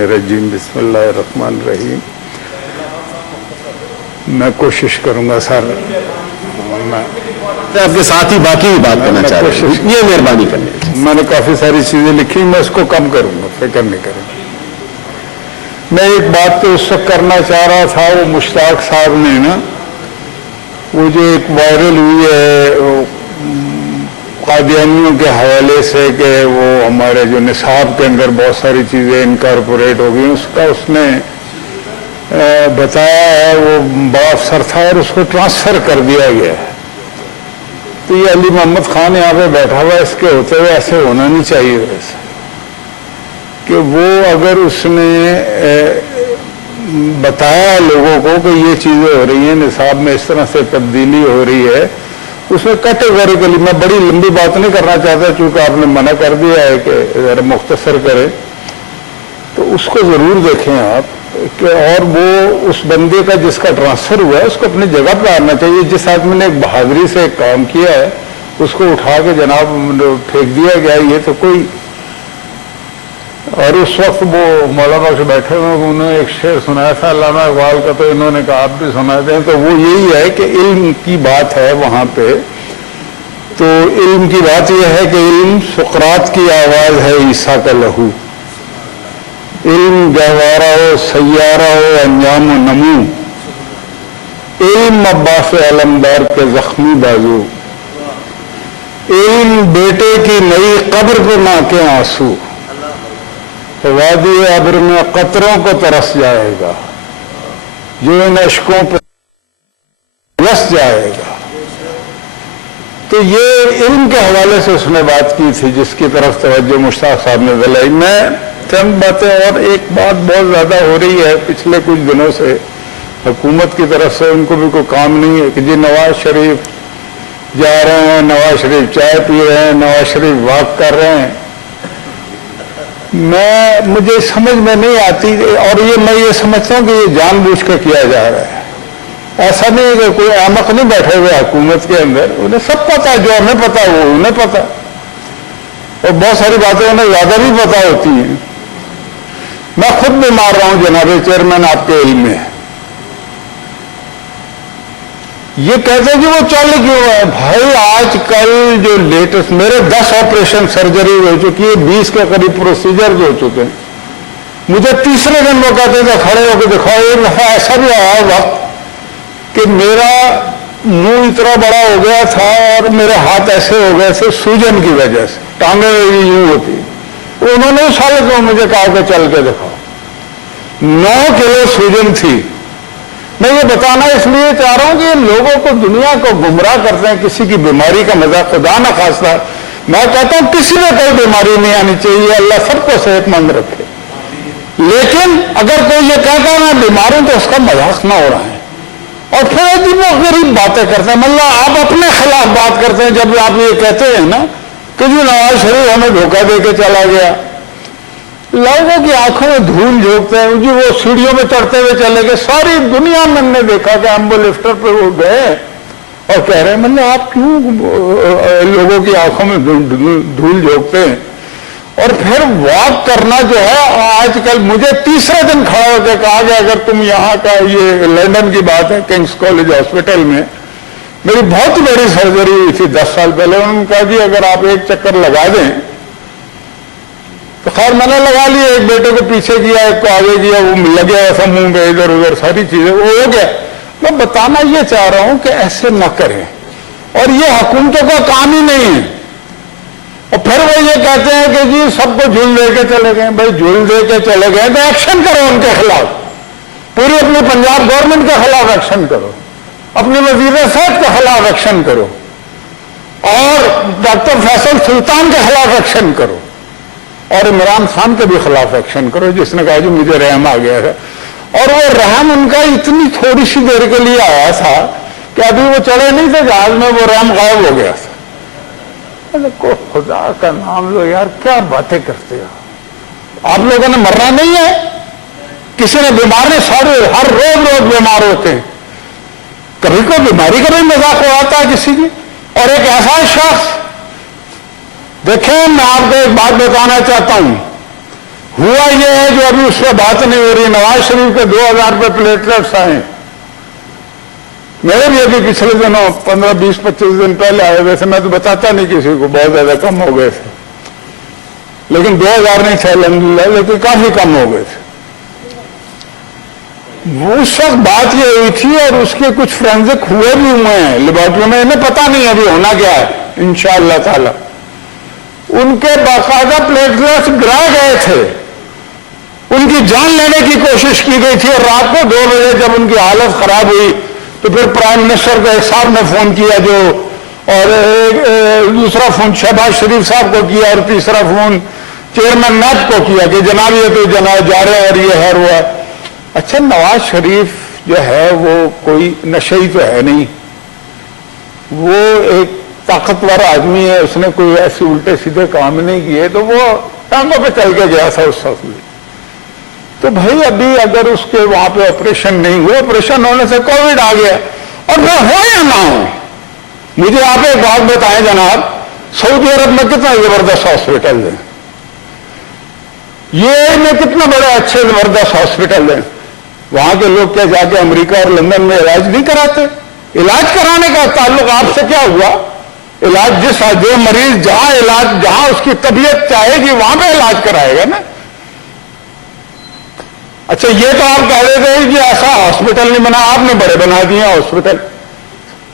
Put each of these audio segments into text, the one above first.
الرجیم بسم اللہ الرحمن الرحیم. میں کوشش کروں گا سر, میں آپ کے ساتھ ہی باقی بھی بات کرنا چاہ رہا ہوں, یہ مہربانی کریں. میں نے کافی ساری چیزیں لکھی, میں اس کو کم کروں گا, فکر نہیں کریں. میں ایک بات تو اس وقت کرنا چاہ رہا تھا, وہ مشتاق صاحب نے نا وہ جو ایک وائرل ہوئی ہے قادیانیوں کے حوالے سے کہ وہ ہمارے جو نصاب کے اندر بہت ساری چیزیں انکارپوریٹ ہو گئی, اس کا اس نے بتایا ہے وہ بڑا افسر تھا اور اس کو ٹرانسفر کر دیا گیا ہے. تو یہ علی محمد خان یہاں پہ بیٹھا ہوا, اس کے ہوتے ہوئے ایسے ہونا نہیں چاہیے ویسے کہ وہ اگر اس نے بتایا لوگوں کو کہ یہ چیزیں ہو رہی ہیں, نصاب میں اس طرح سے تبدیلی ہو رہی ہے, اس میں کیٹیگوریکلی, میں بڑی لمبی بات نہیں کرنا چاہتا چونکہ آپ نے منع کر دیا ہے کہ ذرا مختصر کرے, تو اس کو ضرور دیکھیں آپ کہ اور وہ اس بندے کا جس کا ٹرانسفر ہوا ہے اس کو اپنی جگہ پہ آنا چاہیے. جس آدمی نے ایک بہادری سے ایک کام کیا ہے اس کو اٹھا کے جناب پھینک دیا گیا, یہ تو کوئی. اور اس وقت وہ مولانا سے بیٹھے ہوئے, انہوں نے ایک شعر سنایا تھا علامہ اقبال کا, تو انہوں نے کہا آپ بھی سناتے ہیں, تو وہ یہی ہے کہ علم کی بات ہے وہاں پہ. تو علم کی بات یہ ہے کہ علم سقراط کی آواز ہے عیسیٰ کا لہو, علم گہوارہ ہو سیارہ ہو انجام و نمو, علم عباس علمدار کے زخمی بازو, علم بیٹے کی نئی قبر پہ ماں کے آنسو, وادی ابر میں قطروں کو ترس جائے گا جو ان اشکوں پہ رس جائے گا. تو یہ علم کے حوالے سے اس نے بات کی تھی جس کی طرف توجہ مشتاق صاحب نے دلائی. میں چند باتیں, اور ایک بات بہت زیادہ ہو رہی ہے پچھلے کچھ دنوں سے حکومت کی طرف سے, ان کو بھی کوئی کام نہیں ہے کہ جی نواز شریف جا رہے ہیں, نواز شریف چائے پی رہے ہیں, نواز شریف واک کر رہے ہیں. مجھے سمجھ میں نہیں آتی, اور یہ میں یہ سمجھتا ہوں کہ یہ جان بوجھ کر کیا جا رہا ہے. ایسا نہیں ہے کہ کوئی احمق نہیں بیٹھے ہوئے حکومت کے اندر, انہیں سب پتا, جو ہمیں پتا وہ انہیں پتا, اور بہت ساری باتیں انہیں زیادہ بھی پتا ہوتی ہیں. میں خود بیمار رہا ہوں جناب چیئرمین, آپ کے علم میں یہ کہتے ہیں کہ وہ چل کیوں ہے بھائی. آج کل جو لیٹسٹ, میرے 10 آپریشن سرجری ہو چکی ہے, 20 کے قریب پروسیجرز ہو چکے ہیں. مجھے تیسرے دن وہ کہتے تھے کھڑے ہو کے دکھاؤ. ایک دفعہ ایسا بھی آیا وقت کہ میرا منہ اتنا بڑا ہو گیا تھا اور میرے ہاتھ ایسے ہو گئے تھے سوجن کی وجہ سے, ٹانگیں یوں ہوتی. انہوں نے اس حالت میں مجھے کہا کہ چل کے دکھاؤ. 9 کلو سوجن تھی. میں یہ بتانا اس لیے چاہ رہا ہوں کہ لوگوں کو, دنیا کو گمراہ کرتے ہیں کسی کی بیماری کا مذاق, خدا نہ خواستہ. میں کہتا ہوں کسی میں کوئی بیماری نہیں آنی چاہیے, اللہ سب کو صحت مند رکھے. لیکن اگر کوئی یہ کہتا ہے میں بیمار ہوں تو اس کا مذاق نہ ہو رہا ہے. اور پھر عجیب و غریب باتیں کرتے ہیں. مطلب آپ اپنے خلاف بات کرتے ہیں جب آپ یہ کہتے ہیں نا کہ جی نواز شریف ہمیں دھوکہ دے کے چلا گیا. لوگوں کی آنکھوں میں دھول جھونکتے ہیں, جی وہ سیڑھیوں میں چڑھتے ہوئے چلے گئے. ساری دنیا میں نے دیکھا کہ ایمبو لفٹر پہ وہ گئے اور کہہ رہے ہیں مطلب آپ کیوں لوگوں کی آنکھوں میں دھول جھونکتے ہیں. اور پھر واک کرنا جو ہے, آج کل مجھے تیسرے دن کھڑا ہو کے کہا گیا اگر تم یہاں کا, یہ لندن کی بات ہے, کنگس کالج ہاسپٹل میں میری بہت بڑی سرجری ہوئی تھی 10 سال پہلے. انہوں نے کہا جی اگر آپ ایک چکر لگا دیں, تو خیر میں نے لگا لیا. ایک بیٹے کو پیچھے کیا, ایک کو آگے کیا, وہ لگا ایسا منہ پہ ادھر ادھر ساری چیزیں, وہ ہو گیا. میں بتانا یہ چاہ رہا ہوں کہ ایسے نہ کریں, اور یہ حکومتوں کا کام ہی نہیں ہے. اور پھر وہ یہ کہتے ہیں کہ جی سب کو جھول دے کے چلے گئے. بھائی جھول دے کے چلے گئے تو ایکشن کرو ان کے خلاف, پوری اپنی پنجاب گورنمنٹ کے خلاف ایکشن کرو, اپنی وزیر صحت کے خلاف ایکشن کرو, اور ڈاکٹر فیصل سلطان کے خلاف ایکشن کرو, اور عمران خان کے بھی خلاف ایکشن کرو جس نے کہا جو مجھے رحم آ گیا ہے. اور وہ رحم ان کا اتنی تھوڑی سی دیر کے لیے آیا تھا کہ ابھی وہ چڑھے نہیں تھے جہاز میں, وہ رحم غائب ہو گیا تھا. کو خدا کا نام لو یار, کیا باتیں کرتے ہو آپ لوگوں نے. مرنا نہیں ہے, کسی نے بیمار نہیں, سارے ہر روز بیمار ہوتے ہیں. کبھی کوئی بیماری کا بھی مذاق اڑاتا ہے کسی کی. اور ایک ایسا شخص, دیکھیں میں آپ کو ایک بات بتانا چاہتا ہوں, हुआ ये है जो अभी उस पर बात नहीं हो रही, नवाज शरीफ के 2000 पे प्लेटलेट्स आए। मेरे भी अभी पिछले दिनों 15, 20, 25 दिन पहले आए। वैसे मैं तो बताता नहीं किसी को, बहुत ज्यादा कम हो गए थे, लेकिन 2000 नहीं थे अल्हम्दुलिल्लाह, लेकिन काफी कम हो गए थे। उस वक्त बात ये हुई थी और उसके कुछ फोरेंसिक हुए भी हुए हैं लेबोरेटरी में, इन्हें पता नहीं अभी होना क्या है, इंशाअल्लाह ताला। उनके बाकायदा प्लेटलेट्स गिरा गए थे, उनकी जान लेने की कोशिश की गई थी। और रात को 2 बजे जब उनकी हालत खराब हुई तो फिर प्राइम मिनिस्टर को एक साहब ने फोन किया जो, और दूसरा फोन शहबाज शरीफ साहब को किया, और तीसरा फोन चेयरमैन नैब को किया कि जनाब ये तो जनाब जा रहे हैं और ये है वो है। अच्छा, नवाज शरीफ जो है वो कोई नशेई तो है नहीं, वो एक ताकतवर आदमी है, उसने कोई ऐसे उल्टे सीधे काम नहीं किए, तो वो टांगों पे चल के गया था उस वक्त भी। तो भाई अभी अगर उसके वहां पे ऑपरेशन नहीं हुआ, ऑपरेशन होने से कोविड आ गया, और वो हो या ना हो, मुझे आप एक बात बताएं जनाब, सऊदी अरब में कितना जबरदस्त हॉस्पिटल है, ये में कितना बड़े अच्छे जबरदस्त हॉस्पिटल है, वहां के लोग क्या जाके अमेरिका और लंदन में इलाज नहीं कराते? इलाज कराने का ताल्लुक आपसे क्या हुआ? इलाज जो मरीज जहां उसकी तबीयत चाहेगी वहां पे इलाज कराएगा ना। अच्छा, ये तो आप कह रहे थे कि ऐसा हॉस्पिटल नहीं बना, आपने बड़े बना दिए हॉस्पिटल।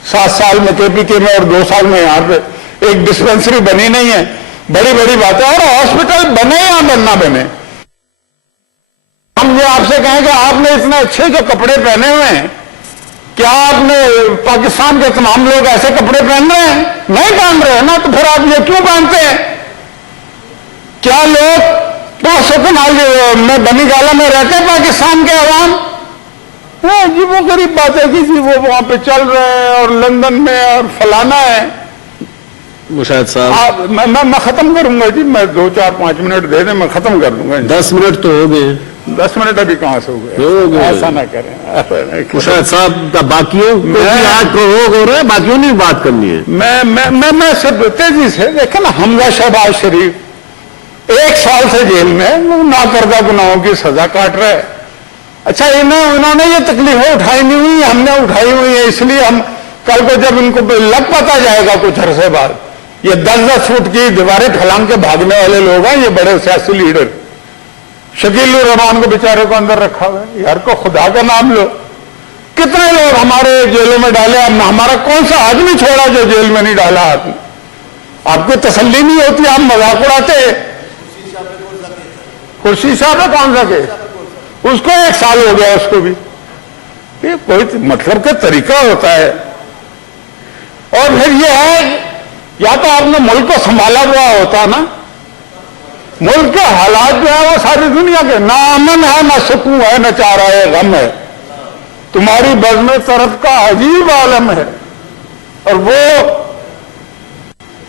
7 साल में केपीके में और 2 साल में यहां पे एक डिस्पेंसरी बनी नहीं है, बड़ी बड़ी बातें। और हॉस्पिटल बने या बनना बने, हम ये आपसे कहें कि आपने इतने अच्छे जो कपड़े पहने हुए हैं, क्या आपने पाकिस्तान के तमाम लोग ऐसे कपड़े पहन रहे हैं? नहीं पहन रहे हैं ना, तो फिर आप ये क्यों पहनते हैं? क्या लोग में बनी गाला में रहते हैं पाकिस्तान के अवाम? जी वो गरीब बात है कि जी वो वहां पे चल रहे हैं और लंदन में और फलाना है। मुशाहिद साहब, मैं खत्म करूंगा जी, मैं 2, 4, 5 मिनट दे दें, मैं खत्म कर दूंगा। 10 मिनट तो हो गए। 10 मिनट अभी कहां से हो गए? ऐसा ना करें मुशाहिद साहब, बाकियों हो रहा है, बाकियों ने बात करनी है। मैं सिर्फ तेजी से देखें ना, हमजा शहबाज शरीफ 1 साल से जेल में नाकर्दा गुनाहों की सजा काट रहे हैं। अच्छा, इन्होंने ये तकलीफें उठाई नहीं हुई, हमने उठाई हुई है, इसलिए हम कल को जब इनको लग पता जाएगा कुछ अरसे बाद, ये 10-10 फुट की दीवारें फैलांग के भागने वाले लोग हैं, ये बड़े सियासी लीडर। शकील उर रहमान को बेचारे को अंदर रखा हुआ है। यार को खुदा का नाम लो, कितने लोग हमारे जेलों में डाले, हमारा कौन सा आदमी छोड़ा जो जेल में नहीं डाला आपने? आपको तसल्ली नहीं होती, आप मजाक उड़ाते। खुर्शीद साहब है कौन सा केस? उसको 1 साल हो गया, उसको भी। ये कोई मतलब का तरीका होता है? और फिर ये है, या तो आपने मुल्क को संभाला हुआ होता ना, मुल्क के हालात जो है वो सारी दुनिया के, ना अमन है, ना सुकून है, ना चारा है, गम है। तुम्हारी बज़्म तरफ का अजीब आलम है, और वो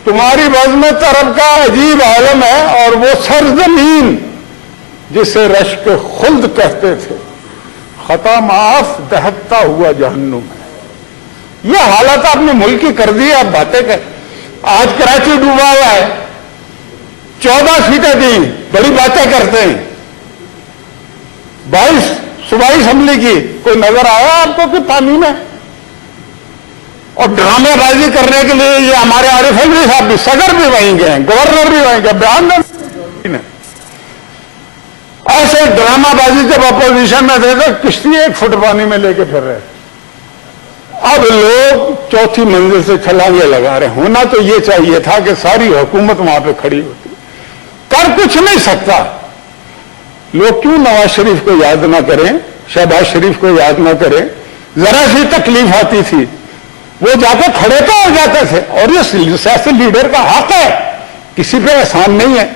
तुम्हारी बज़्म तरफ का अजीब आलम है, और वो सरजमीन जिसे रश्क खुल्द कहते थे, खता माफ दहकता हुआ जहन्नुम है। ये हालत आपने मुल्क की कर दी है। आप बातें कर, आज कराची डूबा हुआ है, 14 सीटें दी, बड़ी बातें करते हैं। 22 सूबाई असेंबली की, कोई नजर आया आपको कि पानी में? और ड्रामेबाजी करने के लिए ये हमारे आरिफ अलवी साहब भी, सदर भी वहीं गए, गवर्नर भी वहीं गए, बयान देने। ऐसे ड्रामाबाजी जब अपोजिशन में थे तो किश्ती 1 फुट पानी में लेके फिर रहे। अब लोग 4थी मंजिल से छलांगे लगा रहे। होना तो ये चाहिए था कि सारी हुकूमत वहां पे खड़ी होती, कर कुछ नहीं सकता। लोग क्यों नवाज शरीफ को याद ना करें, शहबाज शरीफ को याद ना करें? जरा सी तकलीफ आती थी वो जाके खड़े तो हो जाते थे। और ये सियासी लीडर का हक है, किसी पे एहसान नहीं है।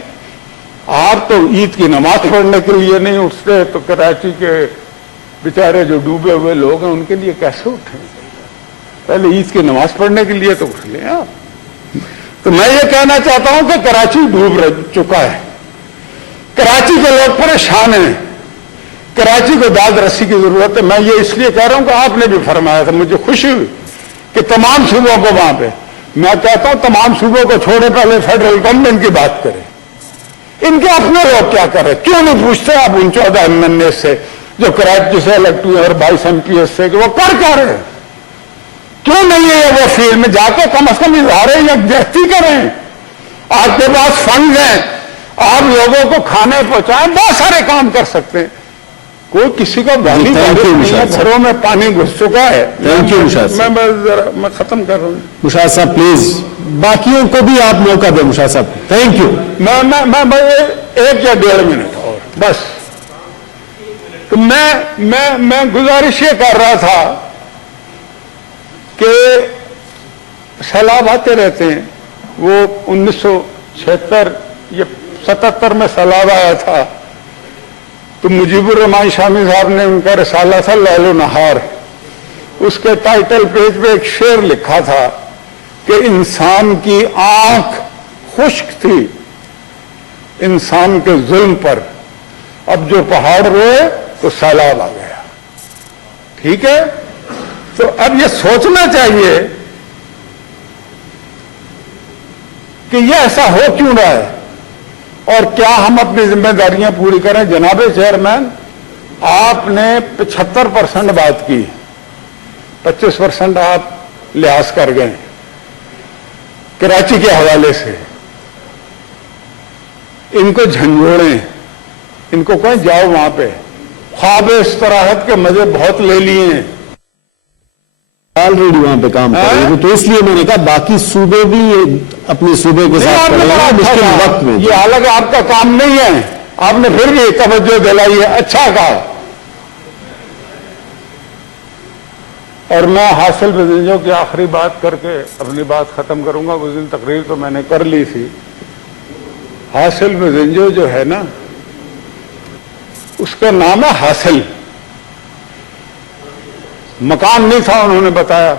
आप तो ईद की नमाज पढ़ने के लिए नहीं उठते, तो कराची के बेचारे जो डूबे हुए लोग हैं उनके लिए कैसे उठें? पहले ईद की नमाज पढ़ने के लिए तो उठ लें आप। तो मैं ये कहना चाहता हूं कि कराची डूब चुका है, कराची के लोग परेशान हैं, कराची को दाद रस्सी की जरूरत है। मैं ये इसलिए कह रहा हूं कि आपने भी फरमाया था, मुझे खुशी हुई कि तमाम सूबों को वहां पे, मैं कहता हूं तमाम सूबों को छोड़े, पहले फेडरल गवर्नमेंट की बात करें। इनके अपने लोग क्या कर रहे, क्यों नहीं पूछते आप उन 14 MNA से जो कराची से इलेक्ट हुए और 22 MPS से कि वो कर क्या रहे, क्यों नहीं है वो फील्ड में जाके कम से कम इजहार यकजहती करें। आपके पास फंड हैं, आप लोगों को खाने पहुंचाएं, बहुत सारे काम कर सकते हैं। कोई किसी को गाली नहीं है, घरों में पानी घुस चुका है। थैंक यू मुशाहिद साहब। मैं खत्म कर रहा हूँ। मुशाहिद साहब प्लीज बाकियों को भी आप मौका दें। मुशाहिद साहब थैंक यू। मैं 1 या 1.5 मिनट और बस। तो मैं गुजारिश ये कर रहा था कि सैलाब आते रहते हैं। वो 1976 या 77 में सैलाब आया था तो मुजीबुर रहमान शामी साहब ने उनका रिसाला था लैलो नहार, उसके टाइटल पेज पे एक शेर लिखा था कि इंसान की आंख खुश्क थी इंसान के जुल्म पर, अब जो पहाड़ रोए तो सैलाब आ गया। ठीक है, तो अब ये सोचना चाहिए कि ये ऐसा हो क्यों रहा है और क्या हम अपनी जिम्मेदारियां पूरी करें। जनाबे चेयरमैन, आपने 75% बात की, 25% आप लिहाज कर गए कराची के हवाले से। इनको झंझोड़ें, इनको कहें जाओ वहां पे, ख्वाब इस्तराहत के मजे बहुत ले लिए हैं, ऑलरेडी वहां पे काम कर रहे हैं। तो इसलिए मैंने कहा बाकी सूबे भी अपने सूबे के साथ करेंगे मुश्किल वक्त में। ये हालांकि आपका काम नहीं है, आपने फिर भी तवज्जो दिलाई है, अच्छा कहा। और मैं हासिल बजिंजों की आखिरी बात करके अपनी बात खत्म करूंगा। उस दिन तकरीर तो मैंने कर ली थी। हासिल बजिंजो जो है ना, उसका नाम है हासिल, मकान नहीं था उन्होंने बताया।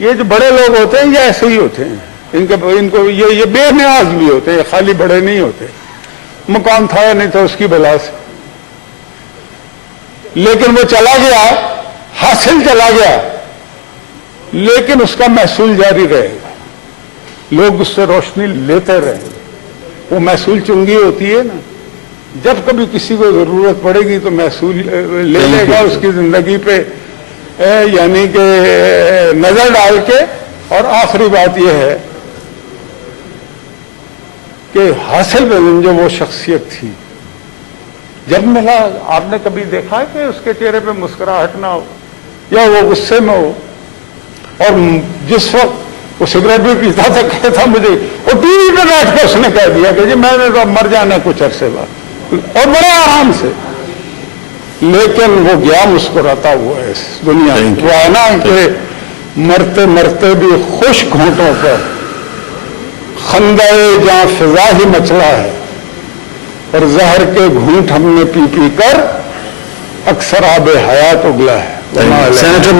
ये जो बड़े लोग होते हैं ये ऐसे ही होते हैं, इनको ये बेनियाज भी होते हैं, खाली बड़े नहीं होते। मकान था या नहीं था उसकी बला से, लेकिन वो चला गया, हासिल चला गया, लेकिन उसका महसूल जारी रहेगा, लोग उससे रोशनी लेते रहेंगे। वो महसूल चुंगी होती है ना, जब कभी किसी को जरूरत पड़ेगी तो महसूल ले लेगा उसकी जिंदगी पे, यानी कि नजर डाल के। और आखिरी बात यह है कि हासिल में जो वो शख्सियत थी, जब मिला आपने कभी देखा है कि उसके चेहरे पे मुस्कुराहट ना हो या वो गुस्से में हो। और जिस वक्त वो सिगरेट भी पीता था, कहता मुझे, वो टीवी पे बैठ के उसने कह दिया कि जी मैंने तो मर जाना कुछ अरसे बाद, और बड़े आराम से। लेकिन वो गया मुस्कुराता हुआ है इस दुनिया में। वो है ना कि मरते मरते भी खुश घोंटों पर खंदाए जहां फिजा ही मचला है, और जहर के घूंट हमने पी पी कर अक्सर आबे हयात उगला है। सेनेटर